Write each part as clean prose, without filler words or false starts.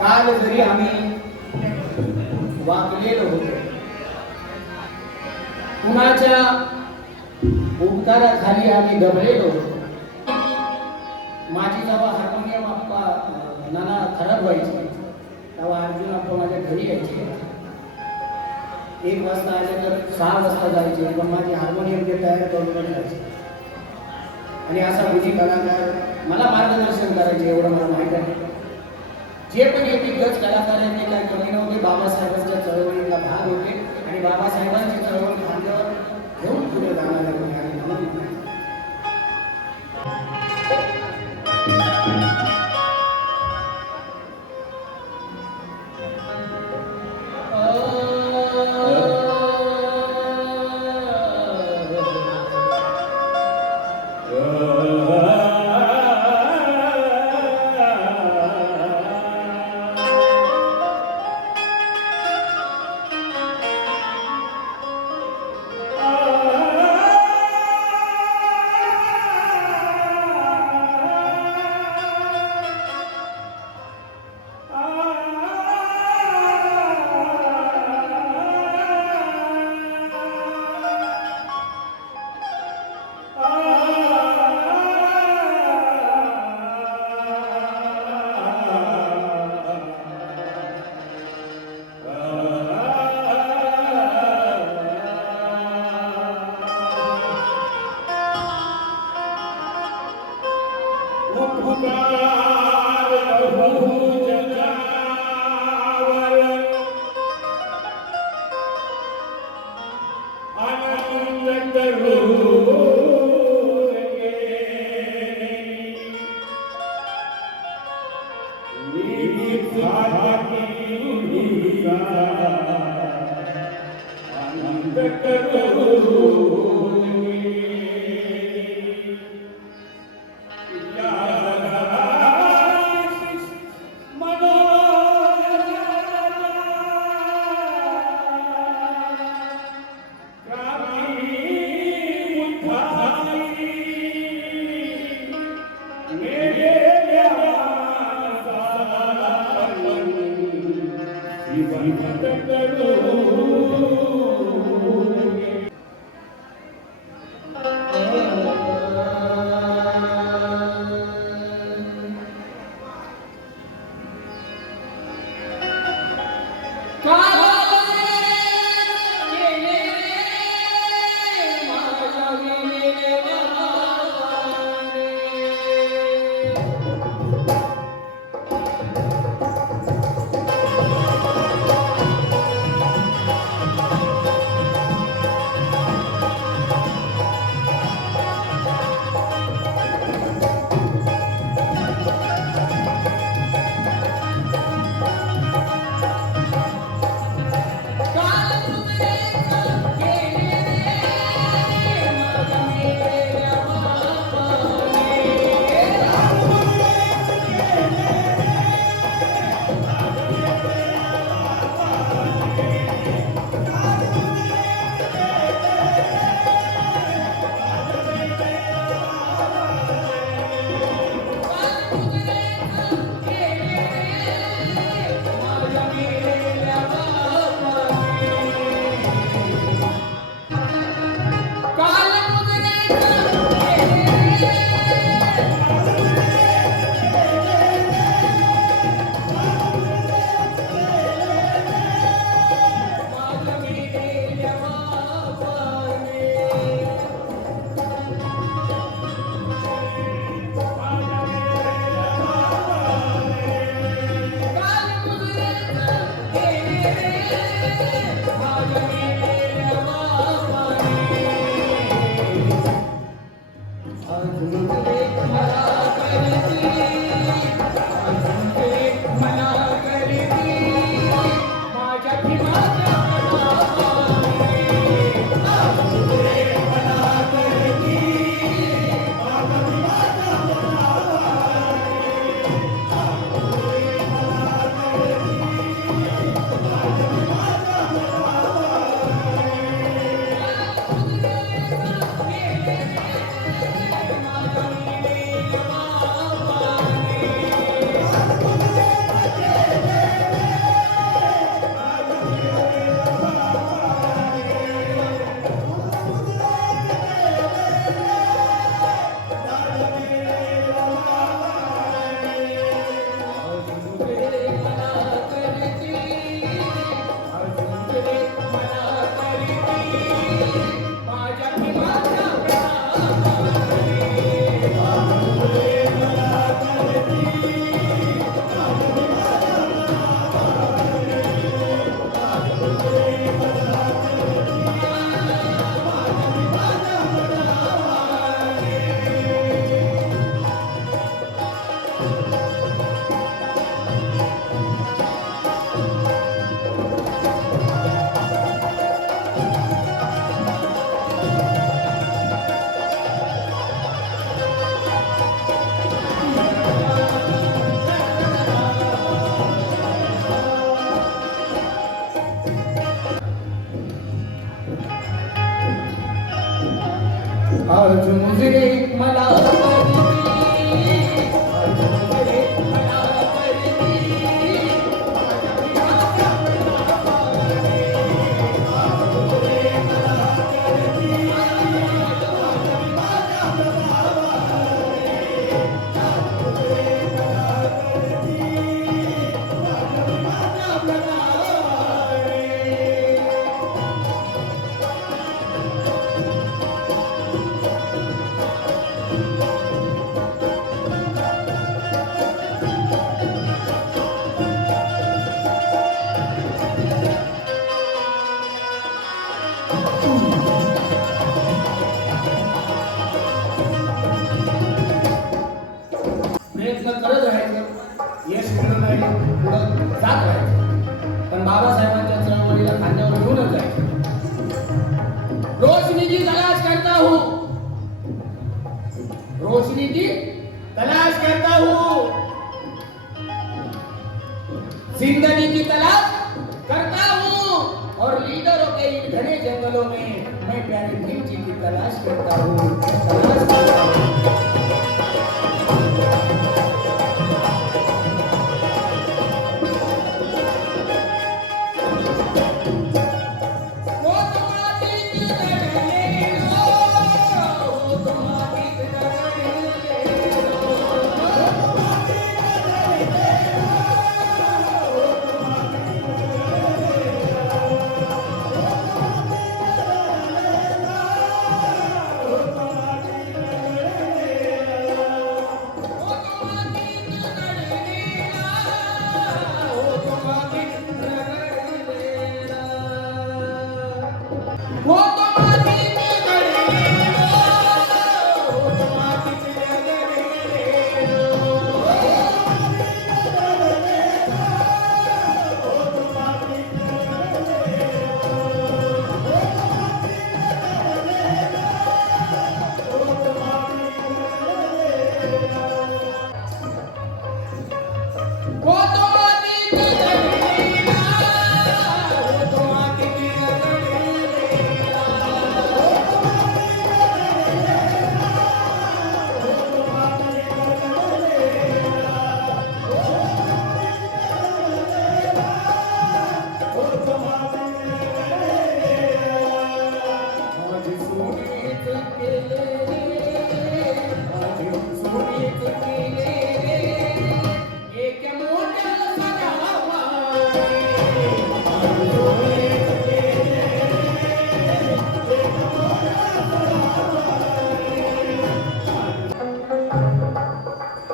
काल जरी आम्ही वागलेलो होतो, कुणाच्या उपकाराखाली आम्ही दबलेलो होतो. माझी जेव्हा हार्मोनियम आप्पा नाना खराब व्हायची तेव्हा अर्जुन आप्पा माझ्या घरी यायचे. 1 वाजता आले तर 6 वाजता जायचे, पण माझी हार्मोनियम ते तयार करून जायचे. आणि असा बुजी कलाकार मला मार्गदर्शन करायचे, एवढं मला माहीत आहे. जे पण हे दिग्गज कलाकार आहेत ते काय कमी नव्हते, बाबासाहेबांच्या चळवळीतला भाग होते आणि बाबासाहेबांची चळवळ खांद्यावर घेऊन पुढे जाणारे होते. आणि म्हणून आज मुजरे मला करती, आज मुजरे मला करती, प्रयत्न करत राहायचं, यश मिळून राहिलं पुढं जात राहायचं, पण बाबासाहेबांच्या चळवळीला खांद्यावर घेऊनच जायचं. रोशनी की तलाश करता हूँ, रोशनी की तलाश करता हूँ, जिंदगी की तलाश करता हूँ, और लीडरों के इन घने जंगलों में मैं प्यारे भीम जी की तलाश करता हूँ, तलाश करता हूँ.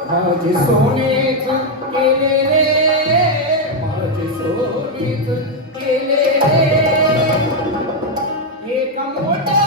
माझे सोनेच केले रे, माझे सोनेच केले रे, एक मोठा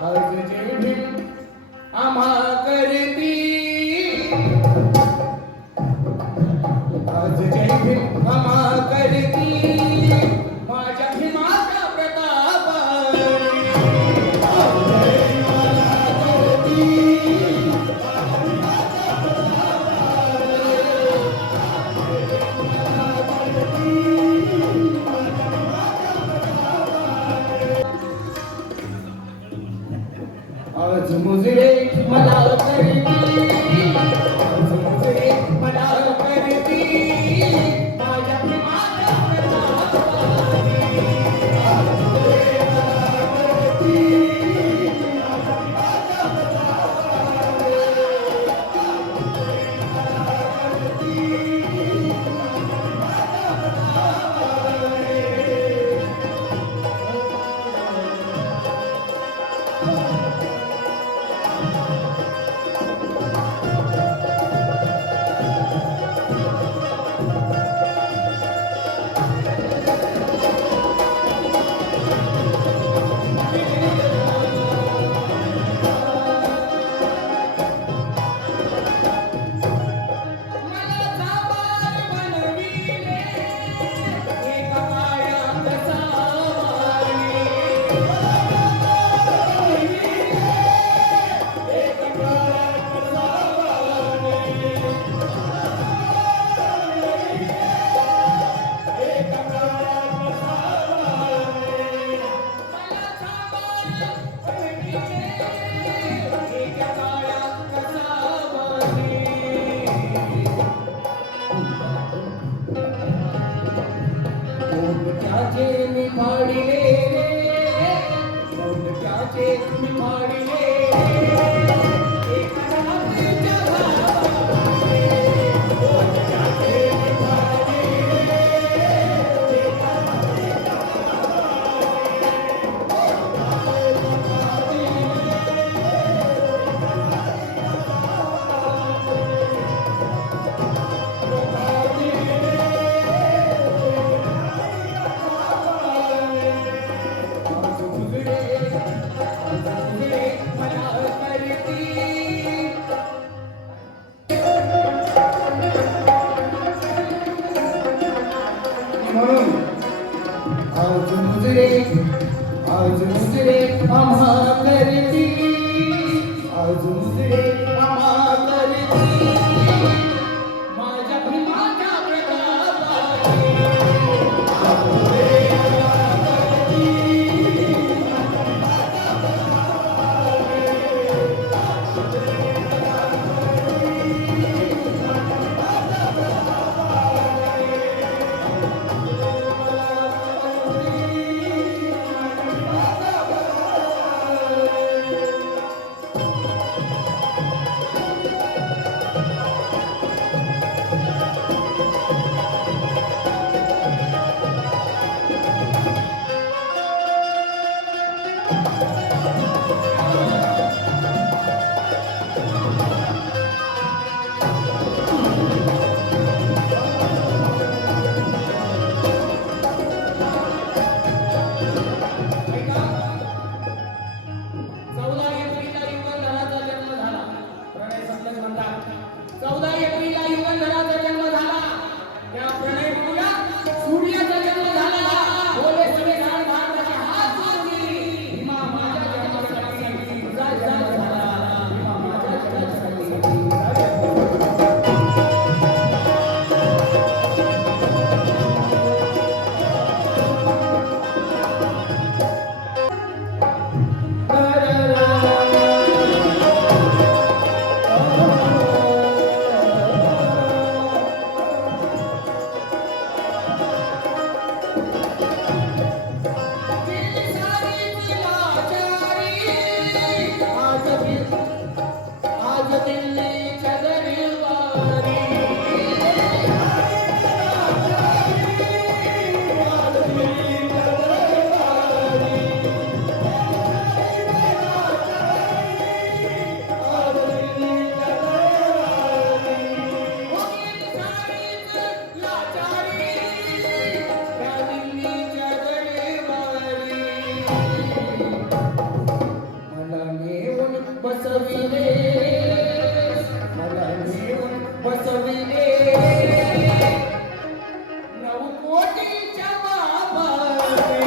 आज जय भीम आम्हा करती, आज जय भीम आम्हा करती, माझ्या भीमाचा प्रताप आज मुजरे मला करती, आज मुजरे मला करती, माझ्या भीमाचा प्रताप महाराज म्हणतात 14 एप्रिलला युगंधराचा जन्म झाला. त्या प्रणय मुलीला सूर्याचा जन्म झाला. बोले संविधान भारताचे हात जोडली. भीमा माझ्या जन्मासाठी तुझा जन्म झाला. भीमा माझ्या जन्मासाठी तुझा बसविले मला नेऊन बसविले 9 कोटीच्या बाबाने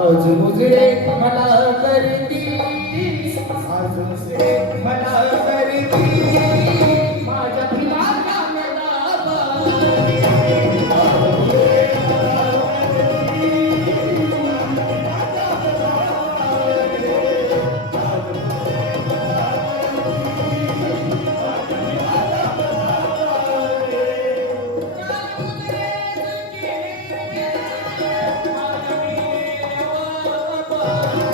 आज मुझे मला करती आज मुझे मला करती माझ्या पिलाला मला बारी Oh